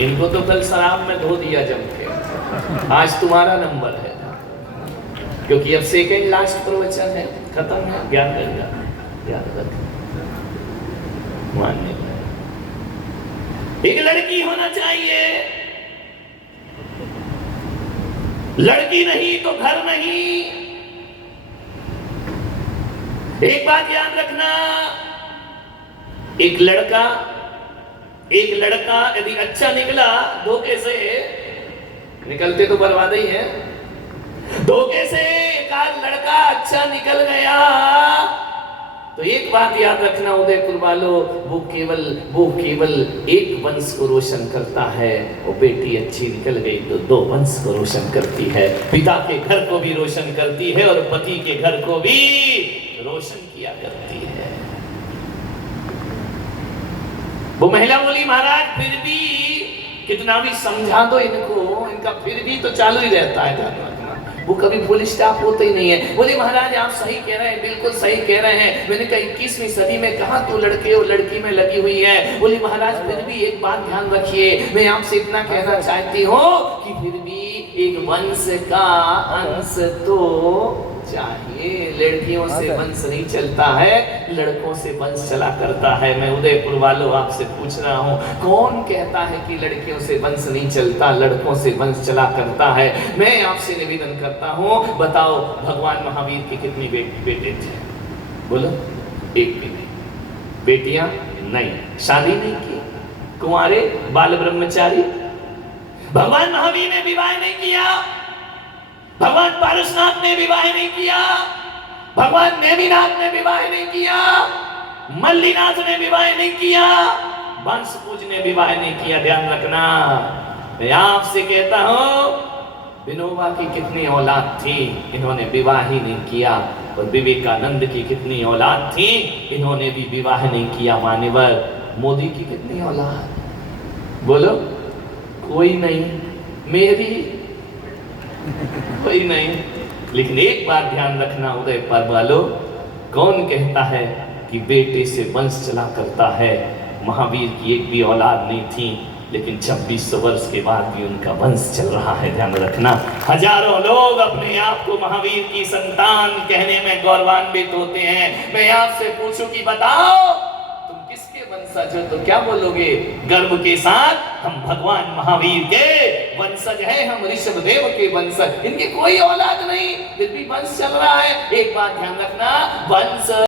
इनको तो कल शराब में धो दिया जम के, आज तुम्हारा नंबर है, क्योंकि अब सेकेंड लास्ट प्रवचन है, खत्म है। ज्ञान रहेगा, याद रख मानने का। एक लड़की होना चाहिए, लड़की नहीं तो घर नहीं। एक बात याद रखना, एक लड़का यदि अच्छा निकला, धोखे से निकलते तो बर्बाद ही है, धोखे से एक आध लड़का अच्छा निकल गया तो एक बात याद रखना उदयपुर वालों, वो केवल एक वंश को रोशन करता है। वो बेटी अच्छी निकल गई तो दो वंश को रोशन करती है, पिता के घर को भी रोशन करती है और पति के घर को भी रोशन किया करती है। वो महिला बोली महाराज फिर भी कितना भी समझा दो इनको, इनका फिर भी तो चालू ही रहता है, वो कभी फुल स्टॉप होता ही नहीं है। बोले महाराज आप सही कह रहे हैं, बिल्कुल सही कह रहे हैं, मैंने कहा 21वीं सदी में कहा तू लड़के और लड़की में लगी हुई है। बोले महाराज फिर भी एक बात ध्यान रखिए, मैं आपसे इतना कहना चाहती हूँ कि फिर भी एक वंश का अंश तो चाहिए। लड़कियों से वंश नहीं चलता है, लड़कों से वंश चला करता है। मैं उदयपुर वालों आपसे पूछ रहा हूँ, कौन कहता है कि लड़कियों से वंश नहीं चलता, लड़कों से वंश चला करता है? मैं आपसे निवेदन करता हूँ, बताओ भगवान महावीर के कितनी बेटे थे? बोलो, एक भी नहीं। बेटियां नहीं, शादी नहीं की, कुंवारे बाल ब्रह्मचारी। भगवान महावीर ने विवाह नहीं किया, भगवान पारसनाथ ने विवाह नहीं किया, भगवान नेमिनाथ ने विवाह नहीं किया, मल्लीनाथ ने विवाह नहीं किया, वंशपूज ने विवाह नहीं किया। ध्यान रखना, मैं आपसे कहता हूं विनोबा की कितनी औलाद थी, इन्होंने विवाह ही नहीं किया। और विवेकानंद की कितनी औलाद थी, इन्होंने भी विवाह नहीं किया। मान्यवर मोदी की कितनी औलाद, बोलो? कोई नहीं, मेरी कोई नहीं। लेकिन एक बात ध्यान रखना उदयपुर वालों, कौन कहता है कि बेटे से वंश चला करता है? महावीर की एक भी औलाद नहीं थी, लेकिन 2600 वर्ष के बाद भी उनका वंश चल रहा है। ध्यान रखना, हजारों लोग अपने आप को महावीर की संतान कहने में गौरवान्वित होते हैं। मैं आपसे पूछूं कि बताओ तुम किसके वंशज हो, तो क्या बोलोगे गर्व के साथ? हम भगवान महावीर के वंशज हैं, हम ऋषभदेव के वंशज। इनकी कोई औलाद नहीं, फिर भी वंश चल रहा है। एक बात ध्यान रखना, वंश